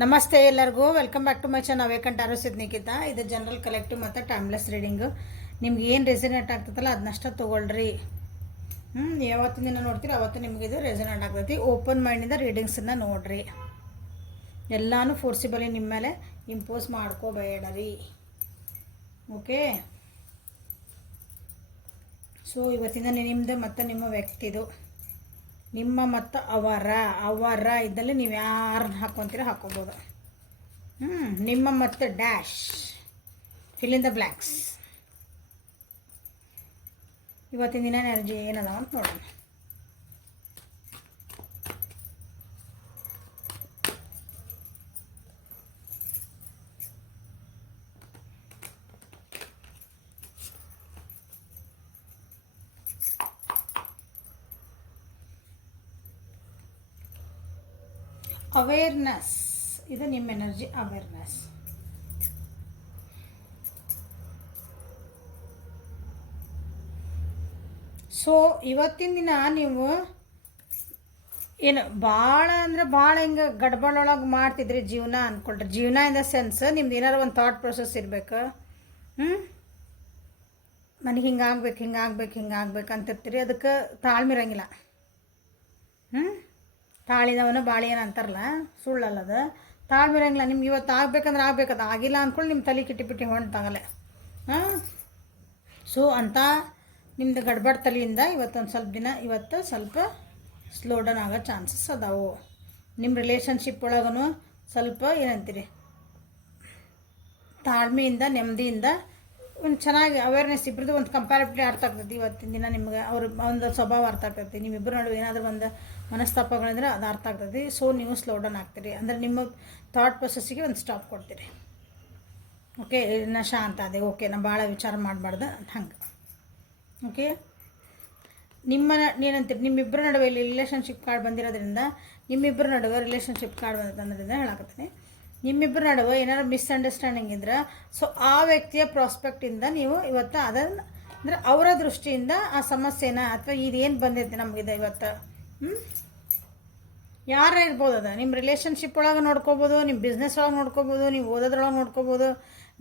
ನಮಸ್ತೆ ಎಲ್ಲರಿಗೂ welcome back to my channel awake and arose with Nikhita. ಇದು ಜನರಲ್ ಕಲೆಕ್ಟಿವ್ ಮತ್ತು ಟೈಮ್ಲೆಸ್ ರೀಡಿಂಗು. ನಿಮ್ಗೆ ಏನು ರೆಸಿನೇಟ್ ಆಗ್ತದಲ್ಲ ಅದನ್ನಷ್ಟ ತೊಗೊಳ್ರಿ. ಯಾವತ್ತಿನ ದಿನ ನೋಡ್ತೀರಿ ಅವತ್ತು ನಿಮ್ಗೆ ಇದು ರೆಸಿನೇಟ್ ಆಗ್ತೈತಿ. ಓಪನ್ ಮೈಂಡಿಂದ ರೀಡಿಂಗ್ಸನ್ನು ನೋಡ್ರಿ. ಎಲ್ಲನೂ ಫೋರ್ಸಿಬಲಿ ನಿಮ್ಮ ಮೇಲೆ ಇಂಪೋಸ್ ಮಾಡ್ಕೋಬೇಡ್ರಿ. ಓಕೆ, ಸೊ ಇವತ್ತಿಂದ ನಿಮ್ಮದು ಮತ್ತು ನಿಮ್ಮ ವ್ಯಕ್ತಿದು, ನಿಮ್ಮ ಮತ್ತು ಅವರ ಇದ್ದಲ್ಲಿ ನೀವು ಯಾರನ್ನ ಹಾಕ್ಕೊತೀರ ಹಾಕ್ಕೋಬೋದು. ನಿಮ್ಮ ಮತ್ತು dash fill in the blanks. ಇವತ್ತಿನ ದಿನ ಎನರ್ಜಿ ಏನದಾವ ಅಂತ ನೋಡೋಣ. ಅವೇರ್ನೆಸ್, ಇದು ನಿಮ್ಮ ಎನರ್ಜಿ ಅವೇರ್ನೆಸ್. ಸೊ ಇವತ್ತಿನ ದಿನ ನೀವು ಏನು ಭಾಳ ಅಂದರೆ ಭಾಳ ಹಿಂಗೆ ಗಡ್ಬಡೊಳಗೆ ಮಾಡ್ತಿದ್ರಿ ಜೀವನ ಅಂದ್ಕೊಳ್ರಿ. ಜೀವನ ಇನ್ ದ ಸೆನ್ಸ್ ನಿಮ್ದು ಏನಾರು ಒಂದು ಥಾಟ್ ಪ್ರೊಸೆಸ್ ಇರಬೇಕು. ನನಗೆ ಹಿಂಗಾಗ್ಬೇಕು ಅಂತಿರ್ತೀರಿ. ಅದಕ್ಕೆ ತಾಳ್ಮೆ ಇರಂಗಿಲ್ಲ. ತಾಳಿದವನು ಬಾಳಿ ಏನು ಅಂತಾರಲ್ಲ, ಸುಳ್ಳಲ್ಲದು. ತಾಳ್ಮೆ ಇರಂಗಿಲ್ಲ. ನಿಮ್ಗೆ ಇವತ್ತು ಆಗ್ಬೇಕಂದ್ರೆ ಆಗ್ಬೇಕದು, ಆಗಿಲ್ಲ ಅಂದ್ಕೊಂಡು ನಿಮ್ಮ ತಲೆ ಕಿಟ್ಟಿ ಹೊಂಟಾಗಲೆ. ಸೊ ಅಂತ ನಿಮ್ಮದು ಗಡ್ಬಡ್ ತಲೆಯಿಂದ ಇವತ್ತು ಸ್ವಲ್ಪ ಸ್ಲೋ ಡೌನ್ ಆಗೋ ಚಾನ್ಸಸ್ ಅದಾವು. ನಿಮ್ಮ ರಿಲೇಷನ್ಶಿಪ್ ಒಳಗೂ ಸ್ವಲ್ಪ ಏನಂತೀರಿ, ತಾಳ್ಮೆಯಿಂದ ನೆಮ್ಮದಿಯಿಂದ ಒಂದು ಚೆನ್ನಾಗಿ ಅವೇರ್ನೆಸ್, ಇಬ್ಬರದು ಒಂದು ಕಂಪ್ಯಾರಿಟಿವ್ಲಿ ಅರ್ಥ ಆಗ್ತೈತಿ. ಇವತ್ತಿನ ದಿನ ನಿಮ್ಗೆ ಅವ್ರ ಒಂದು ಸ್ವಭಾವ ಅರ್ಥ ಆಗ್ತೈತಿ. ನಿಮ್ಮಿಬ್ಬರು ನಡುವೆ ಏನಾದರೂ ಒಂದು ಮನಸ್ತಾಪಗಳಿದ್ರೆ ಅದು ಅರ್ಥ ಆಗ್ತೈತಿ. ಸೊ ನೀವು ಸ್ಲೋ ಡೌನ್ ಆಗ್ತೀರಿ, ಅಂದರೆ ನಿಮ್ಮ ಥಾಟ್ ಪ್ರೊಸೆಸ್ಸಿಗೆ ಒಂದು ಸ್ಟಾಪ್ ಕೊಡ್ತೀರಿ. ಓಕೆ, ನಾ ಶಾಂತ ಅದೇ, ಓಕೆ ನಾ ಭಾಳ ವಿಚಾರ ಮಾಡಬಾರ್ದು ಹಂಗೆ. ಓಕೆ, ಏನಂತೀರಿ, ನಿಮ್ಮಿಬ್ಬರ ನಡುವೆ ಇಲ್ಲಿ ರಿಲೇಷನ್ಶಿಪ್ ಕಾರ್ಡ್ ಬಂದಿರೋದ್ರಿಂದ, ನಿಮ್ಮಿಬ್ಬರ ನಡುವೆ ರಿಲೇಷನ್ಶಿಪ್ ಕಾರ್ಡ್ ಬಂದಿರೋದ್ರಿಂದ ಹೇಳಕತ್ತೀನಿ. ನಿಮ್ಮಿಬ್ಬರ ನಡುವೆ ಏನಾದ್ರು ಮಿಸ್ಅಂಡರ್ಸ್ಟ್ಯಾಂಡಿಂಗ್ ಇದ್ರೆ, ಸೊ ಆ ವ್ಯಕ್ತಿಯ ಪ್ರಾಸ್ಪೆಕ್ಟಿಂದ ನೀವು ಇವತ್ತು ಅದನ್ನು ಅಂದರೆ ಅವರ ದೃಷ್ಟಿಯಿಂದ ಆ ಸಮಸ್ಯೆನ ಅಥವಾ ಇದೇನು ಬಂದೈತೆ ನಮಗಿದೆ ಇವತ್ತು, ಯಾರೇ ಇರ್ಬೋದು, ಅದು ನಿಮ್ಮ ರಿಲೇಷನ್ಶಿಪ್ ಒಳಗೆ ನೋಡ್ಕೋಬೋದು, ನಿಮ್ಮ ಬಿಸ್ನೆಸ್ ಒಳಗೆ ನೋಡ್ಕೋಬೋದು, ನೀವು ಓದೋದ್ರೊಳಗೆ ನೋಡ್ಕೋಬೋದು.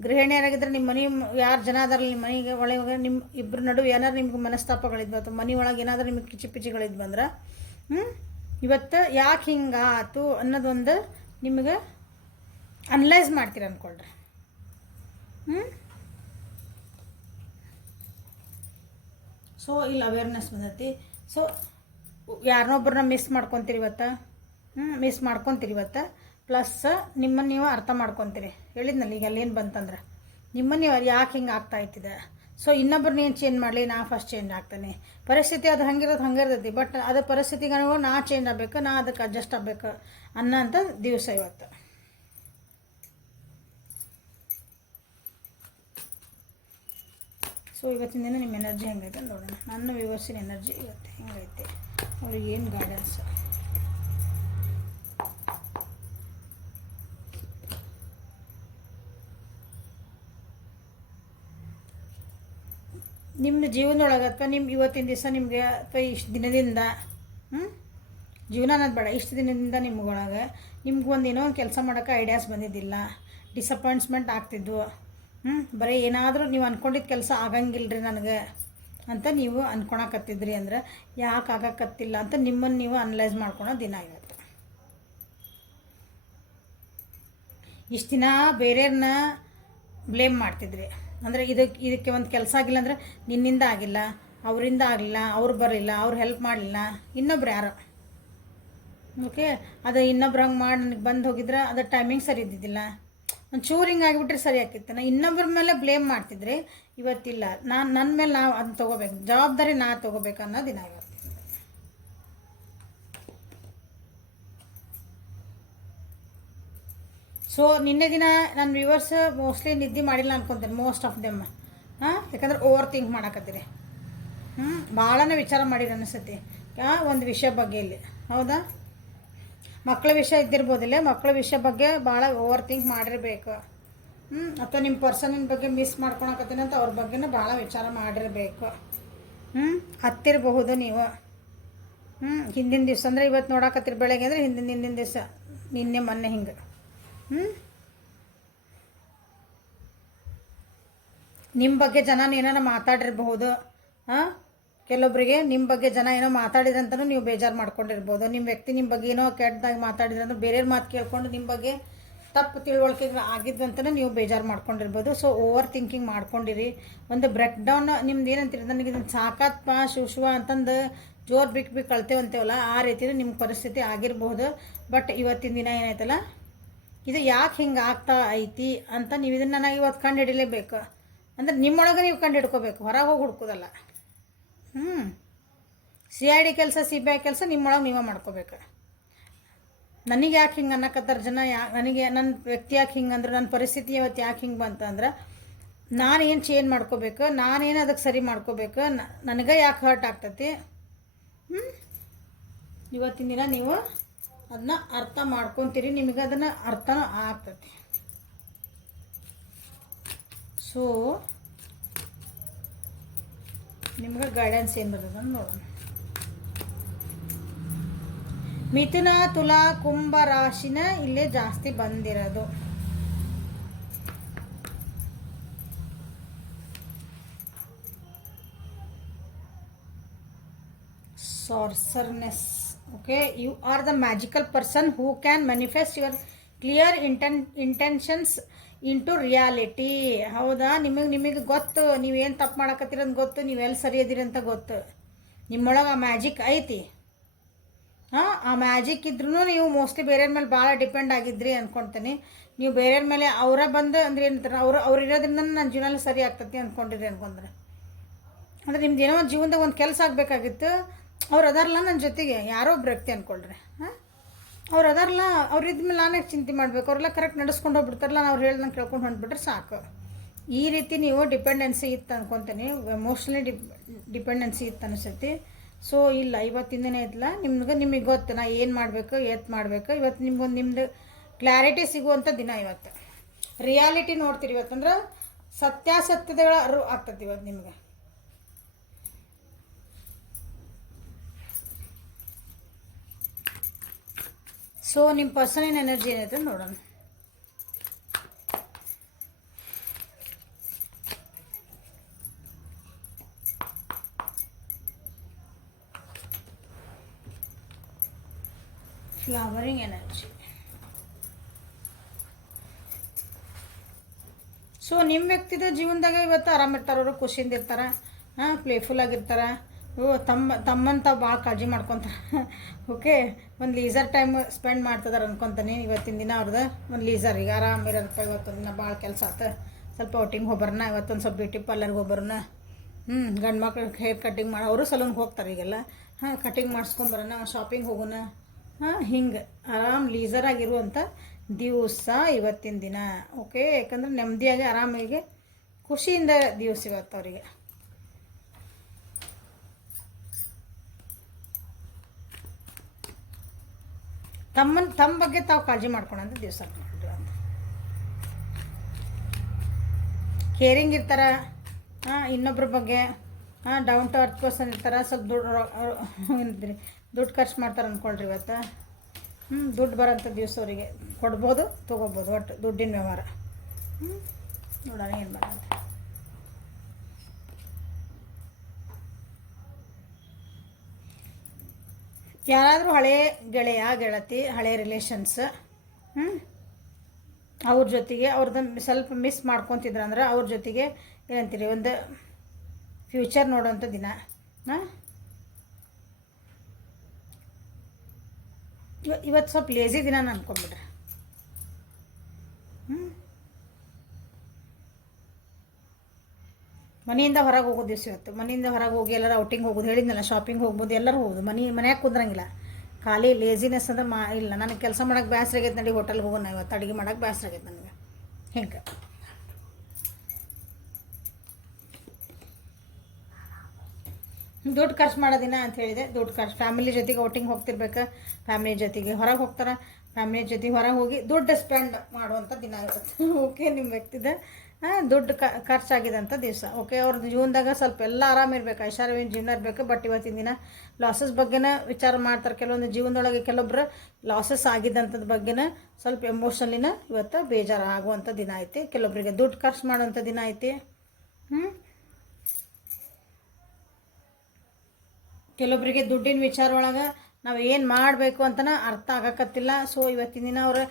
ಗೃಹಿಣಿಯರಾಗಿದ್ದರೆ ನಿಮ್ಮ ಮನೆ ಯಾರು ಜನ ಅದಾರಲ್ಲ, ನಿಮ್ಮ ಮನೆಗೆ ಒಳಗೆ ನಿಮ್ಮ ಇಬ್ಬರ ನಡುವೆ ಏನಾದ್ರು ನಿಮ್ಗೆ ಮನಸ್ತಾಪಗಳಿದ್ವು ಅಥವಾ ಮನೆ ಒಳಗೆ ಏನಾದರೂ ನಿಮಗೆ ಕಿಚಿಪಿಚಿಗಳಿದ್ವು ಅಂದ್ರೆ ಇವತ್ತು ಯಾಕೆ ಹಿಂಗಾತು ಅನ್ನೋದೊಂದು ನಿಮಗೆ ಅನಲೈಸ್ ಮಾಡ್ತೀರ ಅಂದ್ಕೊಳ್ರಿ. ಸೊ ಇಲ್ಲಿ ಅವೇರ್ನೆಸ್ ಬಂದೈತಿ. ಸೊ ಯಾರನ್ನೊಬ್ಬರನ್ನ ಮಿಸ್ ಮಾಡ್ಕೊತೀರಿ ಇವತ್ತು, ಪ್ಲಸ್ ನಿಮ್ಮನ್ನು ನೀವು ಅರ್ಥ ಮಾಡ್ಕೊತೀರಿ. ಹೇಳಿದ್ನಲ್ಲಿ ಈಗ ಅಲ್ಲೇನು ಬಂತಂದ್ರೆ ನಿಮ್ಮನ್ನು ನೀವು ಯಾಕೆ ಹಿಂಗೆ ಆಗ್ತಾ ಇತ್ತಿದೆ. ಸೊ ಇನ್ನೊಬ್ಬರನ್ನ ಏನು ಚೇಂಜ್ ಮಾಡಲಿ, ನಾ ಫಸ್ಟ್ ಚೇಂಜ್ ಆಗ್ತಾನೆ. ಪರಿಸ್ಥಿತಿ ಅದು ಹಂಗೆ ಇರ್ತೈತಿ. ಬಟ್ ಅದು ಪರಿಸ್ಥಿತಿಗೆ ನಾ ಚೇಂಜ್ ಆಗಬೇಕು, ನಾ ಅದಕ್ಕೆ ಅಡ್ಜಸ್ಟ್ ಆಗಬೇಕು ಅನ್ನೋಂಥ ದಿವಸ ಇವತ್ತು. ಸೊ ಇವತ್ತಿನ ದಿನ ನಿಮ್ಮ ಎನರ್ಜಿ ಹೆಂಗೈತೆ ನೋಡೋಣ. ನನ್ನ ವ್ಯೂವರ್ಸಿನ ಎನರ್ಜಿ ಇವತ್ತು ಹೆಂಗೈತೆ, ಅವ್ರಿಗೆ ಏನು ಗೈಡೆನ್ಸ್. ನಿಮ್ಮ ಜೀವನದೊಳಗೆ ಅಥವಾ ನಿಮ್ಮ ಇವತ್ತಿನ ದಿವಸ ನಿಮಗೆ ಅಥವಾ ಇಷ್ಟು ದಿನದಿಂದ ಜೀವನ ಅನ್ನೋದು ಬೇಡ, ಇಷ್ಟು ದಿನದಿಂದ ನಿಮ್ಗೊಳಗೆ ನಿಮ್ಗೊಂದು ಏನೋ ಒಂದು ಕೆಲಸ ಮಾಡೋಕ್ಕೆ ಐಡಿಯಾಸ್ ಬಂದಿದ್ದಿಲ್ಲ, ಡಿಸಪಾಯಿಂಟ್ಸ್ಮೆಂಟ್ ಆಗ್ತಿದ್ವು. ಬರೀ ಏನಾದರೂ ನೀವು ಅಂದ್ಕೊಂಡಿದ್ದ ಕೆಲಸ ಆಗಂಗಿಲ್ಲರಿ ನನಗೆ ಅಂತ ನೀವು ಅಂದ್ಕೊಳಕತ್ತಿದ್ರಿ ಅಂದ್ರೆ ಯಾಕೆ ಆಗಕತ್ತಿಲ್ಲ ಅಂತ ನಿಮ್ಮನ್ನು ನೀವು ಅನಲೈಸ್ ಮಾಡ್ಕೊಳೋ ದಿನ ಇವತ್ತು. ಇಷ್ಟು ದಿನ ಬೇರೆಯವ್ರನ್ನ ಬ್ಲೇಮ್ ಮಾಡ್ತಿದ್ರಿ. ಅಂದರೆ ಇದಕ್ಕೆ ಒಂದು ಕೆಲಸ ಆಗಿಲ್ಲ ಅಂದರೆ ನಿನ್ನಿಂದ ಆಗಿಲ್ಲ, ಅವರಿಂದ ಆಗಲಿಲ್ಲ, ಅವ್ರು ಬರಲಿಲ್ಲ, ಅವ್ರು ಹೆಲ್ಪ್ ಮಾಡಲಿಲ್ಲ, ಇನ್ನೊಬ್ರು ಯಾರು. ಓಕೆ, ಅದು ಇನ್ನೊಬ್ರು ಹಂಗೆ ಮಾಡಿ ನನಗೆ ಬಂದು ಹೋಗಿದ್ರೆ ಅದು ಟೈಮಿಂಗ್ ಸರಿ ಇದ್ದಿದ್ದಿಲ್ಲ, ಒಂದು ಚೂರು ಹಿಂಗೆ ಆಗಿಬಿಟ್ರೆ ಸರಿ ಆಗ್ತಿತ್ತು. ನಾ ಇನ್ನೊಬ್ಬರ ಮೇಲೆ ಬ್ಲೇಮ್ ಮಾಡ್ತಿದ್ರೆ ಇವತ್ತಿಲ್ಲ, ನನ್ನ ಮೇಲೆ ನಾವು ಅದನ್ನ ತೊಗೋಬೇಕು, ಜವಾಬ್ದಾರಿ ನಾ ತೊಗೋಬೇಕು ಅನ್ನೋ ದಿನ ಇವತ್ತು. ಸೊ ನಿನ್ನೆ ದಿನ ನನ್ನ ವ್ಯೂವರ್ಸ್ ಮೋಸ್ಟ್ಲಿ ನಿದ್ದೆ ಮಾಡಿಲ್ಲ ಅನ್ಕೊತೀನಿ, ಮೋಸ್ಟ್ ಆಫ್ ದೆಮ್. ಯಾಕಂದ್ರೆ ಓವರ್ ಥಿಂಕ್ ಮಾಡಕತ್ತೀರಿ. ಭಾಳನೇ ವಿಚಾರ ಮಾಡಿರಿ ಅನಿಸುತ್ತೆ ಒಂದು ವಿಷಯ ಬಗ್ಗೆ ಇಲ್ಲಿ. ಹೌದಾ, ಮಕ್ಕಳ ವಿಷಯ ಇದ್ದಿರ್ಬೋದಿಲ್ಲ, ಮಕ್ಕಳ ವಿಷಯ ಬಗ್ಗೆ ಭಾಳ ಓವರ್ ಥಿಂಕ್ ಮಾಡಿರಬೇಕು. ಅಥವಾ ನಿಮ್ಮ ಪರ್ಸನಿನ ಬಗ್ಗೆ ಮಿಸ್ ಮಾಡ್ಕೊಳಕತ್ತೀನಿ ಅಂತ ಅವ್ರ ಬಗ್ಗೆನೂ ಭಾಳ ವಿಚಾರ ಮಾಡಿರಬೇಕು. ಹತ್ತಿರಬಹುದು ನೀವು. ಹಿಂದಿನ ದಿವಸ ಅಂದರೆ ಇವತ್ತು ನೋಡಕತ್ತಿರ ಬೆಳಗ್ಗೆ ಅಂದರೆ ಹಿಂದಿನ ದಿವಸ ನಿನ್ನೆ ಮೊನ್ನೆ ಹಿಂಗೆ ಹ್ಞೂ ನಿಮ್ಮ ಬಗ್ಗೆ ಜನ ಏನಾರ ಮಾತಾಡಿರ್ಬಹುದು. ಹಾಂ, ಕೆಲವೊಬ್ಬರಿಗೆ ನಿಮ್ಮ ಬಗ್ಗೆ ಜನ ಏನೋ ಮಾತಾಡಿದ್ರಂತನೂ ನೀವು ಬೇಜಾರು ಮಾಡ್ಕೊಂಡಿರ್ಬೋದು. ನಿಮ್ಮ ವ್ಯಕ್ತಿ ನಿಮ್ಮ ಬಗ್ಗೆ ಏನೋ ಕೆಟ್ಟದಾಗಿ ಮಾತಾಡಿದ್ರಂದ್ರೆ ಬೇರೆಯವ್ರ ಮಾತು ಕೇಳ್ಕೊಂಡು ನಿಮ್ಮ ಬಗ್ಗೆ ತಪ್ಪು ತಿಳುವಳಿಕೆ ಆಗಿದ್ದಂತನೂ ನೀವು ಬೇಜಾರು ಮಾಡ್ಕೊಂಡಿರ್ಬೋದು. ಸೊ ಓವರ್ ಥಿಂಕಿಂಗ್ ಮಾಡ್ಕೊಂಡಿರಿ. ಒಂದು ಬ್ರೇಕ್ ಡೌನ್ ನಿಮ್ದು ಏನಂತೀರಿ, ನನಗೆ ಇದನ್ನು ಸಾಕಾತ್ಪ ಶಿವ ಅಂತಂದು ಜೋರು ಬಿಕ್ ಕಳ್ತೇವೆ ಅಂತೇವಲ್ಲ, ಆ ರೀತಿಯೂ ನಿಮ್ಮ ಪರಿಸ್ಥಿತಿ ಆಗಿರ್ಬೋದು. ಬಟ್ ಇವತ್ತಿನ ದಿನ ಏನಾಯ್ತಲ್ಲ, ಇದು ಯಾಕೆ ಹಿಂಗೆ ಆಗ್ತಾ ಐತಿ ಅಂತ ನೀವು ಇದನ್ನು ನಾನು ಇವತ್ತು ಕಂಡು ಹಿಡಿಲೇಬೇಕು. ಅಂದರೆ ನಿಮ್ಮೊಳಗೆ ನೀವು ಕಂಡು ಹಿಡ್ಕೋಬೇಕು, ಹೊರಗೆ ಹೋಗಿ ಹುಡ್ಕೋದಲ್ಲ. CID ಕೆಲಸ CBI ಕೆಲಸ ನಿಮ್ಮೊಳಗೆ ನೀವೇ ಮಾಡ್ಕೋಬೇಕು. ನನಗೆ ಯಾಕೆ ಹಿಂಗೆ ಅನ್ನಕತ್ತಾರ ಜನ, ನನಗೆ ನನ್ನ ವ್ಯಕ್ತಿ ಯಾಕೆ ಹಿಂಗೆ ಅಂದ್ರೆ, ನನ್ನ ಪರಿಸ್ಥಿತಿ ಇವತ್ತು ಯಾಕೆ ಹಿಂಗೆ ಬಂತಂದ್ರೆ, ನಾನೇನು ಚೇಂಜ್ ಮಾಡ್ಕೋಬೇಕು, ನಾನೇನು ಅದಕ್ಕೆ ಸರಿ ಮಾಡ್ಕೋಬೇಕು, ನನಗೆ ಯಾಕೆ ಹರ್ಟ್ ಆಗ್ತೈತಿ. ಇವತ್ತಿನ ದಿನ ನೀವು ಅದನ್ನ ಅರ್ಥ ಮಾಡ್ಕೊತೀರಿ, ನಿಮಗೆ ಅದನ್ನು ಅರ್ಥನೂ ಆಗ್ತೈತಿ. ಸೊ ನಿಮ್ಗೆ ಗೈಡೆನ್ಸ್ ಏನು ಬರ್ತದೆ ನೋಡೋಣ. ಮಿಥುನ, ತುಲಾ, ಕುಂಭ ರಾಶಿನ ಇಲ್ಲೇ ಜಾಸ್ತಿ ಬಂದಿರೋದು. Sorceress. Okay, you are the magical person who can manifest your clear intentions into reality. ಹೌದಾ, ನಿಮಗೆ ಗೊತ್ತು ನೀವೇನು ತಪ್ಪು ಮಾಡಕತ್ತೀರಂತ ಗೊತ್ತು, ನೀವೆಲ್ಲಿ ಸರಿ ಇದೀರಿ ಅಂತ ಗೊತ್ತು. ನಿಮ್ಮೊಳಗೆ ಆ ಮ್ಯಾಜಿಕ್ ಐತಿ. ಆ ಮ್ಯಾಜಿಕ್ ಇದ್ರೂ ನೀವು ಮೋಸ್ಟ್ಲಿ ಬೇರೆಯವ್ರ ಮೇಲೆ ಭಾಳ ಡಿಪೆಂಡ್ ಆಗಿದ್ರಿ ಅಂದ್ಕೊಳ್ತೀನಿ. ನೀವು ಬೇರೆಯವ್ರ ಮೇಲೆ ಅವರ ಬಂದು ಅಂದ್ರೆ ಏನಂತಾರೆ, ಅವ್ರು ಇರೋದ್ರಿಂದ ನನ್ನ ಜೀವನ ಸರಿ ಆಗ್ತೈತಿ ಅಂದ್ಕೊಂಡಿರಿ ಅನ್ಕೊಂಡ್ರೆ. ಅಂದರೆ ನಿಮ್ದು ಏನೋ ಒಂದು ಜೀವನದಾಗ ಒಂದು ಕೆಲಸ ಆಗಬೇಕಾಗಿತ್ತು, ಅವ್ರು ಅದಾರಲ್ಲ ನನ್ನ ಜೊತೆಗೆ, ಯಾರೋ ಒಬ್ರು ವ್ಯಕ್ತಿ ಅಂದ್ಕೊಳ್ರಿ. ಅವ್ರು ಅದಾರಲ್ಲ, ಅವ್ರು ಇದ್ಮೇಲೆ ನಾನೇ ಚಿಂತೆ ಮಾಡಬೇಕು, ಅವರೆಲ್ಲ ಕರೆಕ್ಟ್ ನಡೆಸ್ಕೊಂಡು ಹೋಗ್ಬಿಡ್ತಾರಲ್ಲ, ಅವ್ರು ಹೇಳ್ದಂಗೆ ಕೇಳ್ಕೊಂಡು ಹೊಂಟ್ಬಿಟ್ರೆ ಸಾಕು. ಈ ರೀತಿ ನೀವು ಡಿಪೆಂಡೆನ್ಸಿ ಇತ್ತು ಅಂದ್ಕೊತೀನಿ, ಎಮೋಷ್ನಲಿ ಡಿಪೆಂಡೆನ್ಸಿ ಇತ್ತು ಅನಿಸುತ್ತೆ. ಸೊ ಇಲ್ಲ, ಇವತ್ತಿನ ದಿನ ಇತ್ತಲ್ಲ, ನಿಮಗೆ ಗೊತ್ತು ನಾ ಏನು ಮಾಡಬೇಕು, ಮಾಡಬೇಕು. ಇವತ್ತು ನಿಮ್ದು ಕ್ಲಾರಿಟಿ ಸಿಗುವಂಥ ದಿನ ಇವತ್ತು. ರಿಯಾಲಿಟಿ ನೋಡ್ತೀರಿ ಇವತ್ತಂದ್ರೆ ಸತ್ಯಾಸತ್ಯತೆಗಳ ಅರು ಆಗ್ತದೆ ಇವತ್ತು ನಿಮ್ಗೆ. ಸೊ ನಿಮ್ಮ ಪರ್ಸನಲ್ ಎನರ್ಜಿ ಏನೈತೆ ನೋಡೋಣ. Flowering energy. ಸೊ ನಿಮ್ಮ ವ್ಯಕ್ತಿದ ಜೀವನದಾಗ ಇವತ್ತು ಆರಾಮಿರ್ತಾರೆ, ಅವರು ಖುಷಿಯಿಂದ ಇರ್ತಾರೆ, ಪ್ಲೇಫುಲ್ ಆಗಿರ್ತಾರೆ, ತಮ್ಮಂತ ಭಾಳ ಕಾಳಜಿ ಮಾಡ್ಕೊತಾರೆ. ಓಕೆ, ಒಂದು ಲೀಸರ್ ಟೈಮ್ ಸ್ಪೆಂಡ್ ಮಾಡ್ತಿದಾರೆ ಅನ್ಕೊತಾನೆ ಇವತ್ತಿನ ದಿನ. ಅವ್ರದ್ದು ಒಂದು ಲೀಸರ್, ಈಗ ಆರಾಮಿರೋದಪ್ಪ, ಇವತ್ತೊಂದು ದಿನ ಭಾಳ ಕೆಲಸ ಆತ, ಸ್ವಲ್ಪ ಔಟಿಂಗ್ ಹೋಗ್ಬರೋಣ, ಇವತ್ತೊಂದು ಸ್ವಲ್ಪ ಬ್ಯೂಟಿ ಪಾರ್ಲರ್ಗೆ ಹೋಗ್ಬರೋಣ. ಗಂಡು ಮಕ್ಳಿಗೆ ಹೇರ್ ಕಟ್ಟಿಂಗ್ ಮಾಡಿ, ಅವರು ಸಲೂನ್ಗೆ ಹೋಗ್ತಾರೆ ಈಗೆಲ್ಲ. ಕಟ್ಟಿಂಗ್ ಮಾಡಿಸ್ಕೊಂಬರೋಣ, ಶಾಪಿಂಗ್ ಹೋಗೋಣ. ಹಿಂಗೆ ಆರಾಮ್ ಲೀಸರಾಗಿರುವಂಥ ದಿವಸ ಇವತ್ತಿನ ದಿನ. ಓಕೆ, ಯಾಕಂದ್ರೆ ನೆಮ್ಮದಿಯಾಗಿ ಆರಾಮಾಗಿ ಖುಷಿಯಿಂದ ದಿವಸ ಇವತ್ತು ಅವರಿಗೆ. ತಮ್ಮ ಬಗ್ಗೆ ತಾವು ಕಾಳಜಿ ಮಾಡ್ಕೊಳಂತ ದಿವಸ. ಕೇರಿಂಗ್ ಇರ್ತಾರೆ, ಇನ್ನೊಬ್ರ ಬಗ್ಗೆ ಡೌನ್ ಟು ಅರ್ತ್ ಪರ್ಸನ್ ಇರ್ತಾರೆ. ಸ್ವಲ್ಪ ದುಡ್ಡು ಖರ್ಚು ಮಾಡ್ತಾರೆ ಅಂದ್ಕೊಳ್ರಿ ಇವತ್ತು. ದುಡ್ಡು ಬರೋಂಥ ದಿವಸ ಅವರಿಗೆ, ಕೊಡ್ಬೋದು ತೊಗೋಬೋದು, ಒಟ್ಟು ದುಡ್ಡಿನ ವ್ಯವಹಾರ. ನೋಡೋಣ ಏನು ಮಾಡೋದು. ಯಾರಾದರೂ ಹಳೆ ಗೆಳೆಯ ಗೆಳತಿ, ಹಳೆ ರಿಲೇಷನ್ಸ್ ಅವ್ರ ಜೊತೆಗೆ ಅವ್ರದ್ದು ಸ್ವಲ್ಪ ಮಿಸ್ ಮಾಡ್ಕೊತಿದ್ರು ಅಂದ್ರೆ ಅವ್ರ ಜೊತೆಗೆ ಏನಂತೀರಿ, ಒಂದು ಫ್ಯೂಚರ್ ನೋಡೋಂಥ ದಿನ. ಇವತ್ತು ಸ್ವಲ್ಪ ಲೇಜಿ ದಿನ ಅನ್ಕೊಂಡ್ಬಿಡ್ರಿ. ಮನೆಯಿಂದ ಹೊರಗೆ ಹೋಗೋದು ದಿವಸ ಇವತ್ತು. ಮನೆಯಿಂದ ಹೊರಗೆ ಹೋಗಿ ಎಲ್ಲರೂ ಔಟಿಂಗ್ ಹೋಗೋದು, ಹೇಳಿದ್ನಲ್ಲ, ಶಾಪಿಂಗ್ ಹೋಗ್ಬೋದು, ಎಲ್ಲರೂ ಹೋಗೋದು. ಮನ್ಯಾಗ ಕುಂದ್ರಂಗಿಲ್ಲ, ಖಾಲಿ ಲೇಜಿನೆಸ್ ಅಂದ್ರೆ ಇಲ್ಲ. ನನಗೆ ಕೆಲಸ ಮಾಡೋಕೆ ಬೇಸರ ಆಗೈತೆ, ನಡಿ ಹೋಟೆಲ್ಗೆ ಹೋಗೋಣ, ಇವತ್ತು ಅಡುಗೆ ಮಾಡೋಕೆ ಬೇಸರ ಆಗೈತೆ ನನಗೆ. ಹಿಂಗೆ ದುಡ್ಡು ಖರ್ಚು ಮಾಡೋದಿನ ಅಂತ ಹೇಳಿದೆ. ದುಡ್ಡು ಖರ್ಚು, ಫ್ಯಾಮಿಲಿ ಜೊತೆಗೆ ಔಟಿಂಗ್ ಹೋಗ್ತಿರ್ಬೇಕು, ಫ್ಯಾಮಿಲಿ ಜೊತೆಗೆ ಹೊರಗೆ ಹೋಗ್ತಾರೆ, ಫ್ಯಾಮಿಲಿ ಜೊತೆಗೆ ಹೊರಗೆ ಹೋಗಿ ದುಡ್ಡು ಸ್ಪೆಂಡ್ ಮಾಡುವಂಥ ದಿನ ಇರುತ್ತೆ. ಓಕೆ, ನಿಮ್ಮ ವ್ಯಕ್ತಿದ ದುಡ್ಡು ಖರ್ಚಾಗಿದಂಥ ದಿವಸ. ಓಕೆ, ಅವ್ರದ್ದು ಜೀವನದಾಗ ಸ್ವಲ್ಪ ಎಲ್ಲ ಆರಾಮಿರ್ಬೇಕು, ಐಷಾರಾಮಿ ಜೀವನ ಇರಬೇಕು. ಬಟ್ ಇವತ್ತಿನ ದಿನ ಲಾಸಸ್ ಬಗ್ಗೆನ ವಿಚಾರ ಮಾಡ್ತಾರೆ. ಕೆಲವೊಂದು ಜೀವನದೊಳಗೆ ಕೆಲವೊಬ್ಬರು ಲಾಸಸ್ ಆಗಿದ್ದಂಥದ್ದು ಬಗ್ಗೆನ ಸ್ವಲ್ಪ ಎಮೋಷನಲಿನ ಇವತ್ತು ಬೇಜಾರು ಆಗುವಂಥ ದಿನ ಐತಿ. ಕೆಲವೊಬ್ಬರಿಗೆ ದುಡ್ಡು ಖರ್ಚು ಮಾಡುವಂಥ ದಿನ ಐತಿ. ಕೆಲವೊಬ್ಬರಿಗೆ ದುಡ್ಡಿನ ವಿಚಾರ ಒಳಗೆ ನಾವು ಏನು ಮಾಡಬೇಕು ಅಂತನ ಅರ್ಥ ಆಗಕತ್ತಿಲ್ಲ. ಸೊ ಇವತ್ತಿನ ದಿನ ಅವ್ರು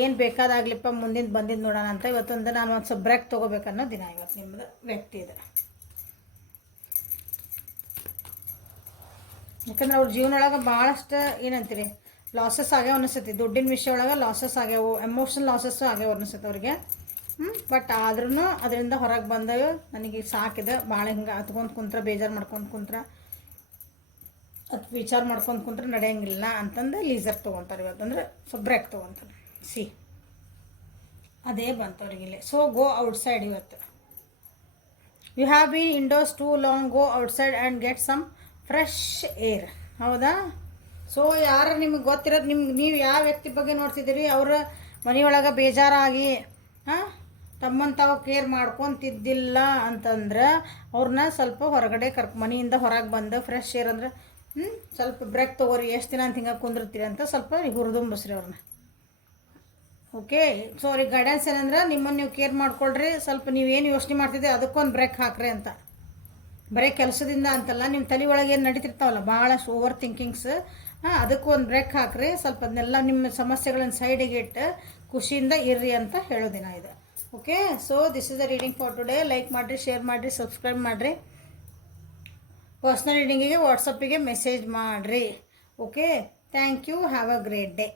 ಏನು ಬೇಕಾದಾಗ್ಲಿಪ್ಪ ಮುಂದಿನ ಬಂದಿದ್ದು ನೋಡೋಣ ಅಂತ ಇವತ್ತೊಂದು ನಾನು ಒಂದು ಸ್ವಲ್ಪ ಬ್ರೇಕ್ ತೊಗೋಬೇಕನ್ನೋ ದಿನ ಇವತ್ತು ನಿಮ್ಮದು ವ್ಯಕ್ತಿ ಇದೆ. ಯಾಕಂದ್ರೆ ಅವ್ರ ಜೀವನ ಒಳಗೆ ಭಾಳಷ್ಟು ಏನಂತೀರಿ ಲಾಸಸ್ ಆಗ್ಯಾವ ಅನಿಸ್ತೈತಿ. ದುಡ್ಡಿನ ವಿಷಯ ಒಳಗೆ ಲಾಸಸ್ ಆಗ್ಯಾವು, ಎಮೋಷನಲ್ ಲಾಸಸ್ಸು ಆಗ್ಯಾವ ಅನಿಸ್ತೈತೆ ಅವ್ರಿಗೆ. ಬಟ್ ಆದ್ರೂ ಅದರಿಂದ ಹೊರಗೆ ಬಂದಾಗ ನನಗೆ ಸಾಕಿದೆ. ಭಾಳ ಹಿಂಗೆ ಹತ್ಕೊಂಡು ಕುಂತ್ರೆ, ಬೇಜಾರು ಮಾಡ್ಕೊಂಡು ಕುಂತ್ರೆ, ಅದು ವಿಚಾರ ಮಾಡ್ಕೊಂಡು ಕುಂತ್ರೆ ನಡೆಯಂಗಿಲ್ಲ ಅಂತಂದು ಲೀಸರ್ ತೊಗೊತಾರೆ ಇವತ್ತಂದ್ರೆ. ಸೊ ಬ್ರೇಕ್ ತೊಗೊತಾರೆ. ಅದೇ ಬಂತು ಅವ್ರಿಗಿಲ್ಲಿ. ಸೊ ಗೋ ಔಟ್ಸೈಡ್ ಇವತ್ತು. You have been indoors too long, go outside and get some fresh air. ಹೌದಾ? ಸೊ ಯಾರು ನಿಮಗೆ ಗೊತ್ತಿರೋದು, ನೀವು ಯಾವ ವ್ಯಕ್ತಿ ಬಗ್ಗೆ ನೋಡ್ತಿದ್ದೀರಿ, ಅವ್ರ ಮನೆಯೊಳಗೆ ಬೇಜಾರಾಗಿ ತಮ್ಮನ್ನು ತಾವು ಕೇರ್ ಮಾಡ್ಕೊತಿದ್ದಿಲ್ಲ ಅಂತಂದ್ರೆ ಅವ್ರನ್ನ ಸ್ವಲ್ಪ ಹೊರಗಡೆ ಮನೆಯಿಂದ ಹೊರಗೆ ಬಂದು ಫ್ರೆಶ್ ಏರ್ ಅಂದ್ರೆ ಸ್ವಲ್ಪ ಬ್ರೇಕ್ ತೊಗೋರಿ. ಎಷ್ಟು ದಿನ ಅಂತ ಹಿಂಗೆ ಕುಂದಿರ್ತೀರಿ ಅಂತ ಸ್ವಲ್ಪ ಹುರಿದುಂಬಿಸ್ರಿ ಅವ್ರನ್ನ. ಓಕೆ, ಸೊ ಅವ್ರಿಗೆ ಗೈಡೆನ್ಸ್ ಏನಂದ್ರೆ ನಿಮ್ಮನ್ನು ನೀವು ಕೇರ್ ಮಾಡ್ಕೊಳ್ರಿ. ಸ್ವಲ್ಪ ನೀವೇನು ಯೋಚನೆ ಮಾಡ್ತಿದ್ದೆ ಅದಕ್ಕೊಂದು ಬ್ರೇಕ್ ಹಾಕ್ರಿ ಅಂತ. ಬರೀ ಕೆಲಸದಿಂದ ಅಂತಲ್ಲ, ನಿಮ್ಮ ತಲೆ ಒಳಗೆ ಏನು ನಡೀತಿರ್ತಾವಲ್ಲ ಭಾಳಷ್ಟು ಓವರ್ ಥಿಂಕಿಂಗ್ಸ್, ಅದಕ್ಕೂ ಒಂದು ಬ್ರೇಕ್ ಹಾಕ್ರಿ. ಸ್ವಲ್ಪ ಅದನ್ನೆಲ್ಲ ನಿಮ್ಮ ಸಮಸ್ಯೆಗಳನ್ನು ಸೈಡಿಗೆ ಇಟ್ಟು ಖುಷಿಯಿಂದ ಇರ್ರಿ ಅಂತ ಹೇಳೋ ದಿನ ಇದೆ. Okay, so this is the reading for today. Like ಮಾಡಿರಿ, ಶೇರ್ ಮಾಡಿರಿ, ಸಬ್ಸ್ಕ್ರೈಬ್ ಮಾಡಿರಿ. ಪರ್ಸ್ನಲ್ ರೀಡಿಂಗಿಗೆ ವಾಟ್ಸಪ್ಪಿಗೆ ಮೆಸೇಜ್ ಮಾಡಿರಿ. Okay, thank you. Have a great day.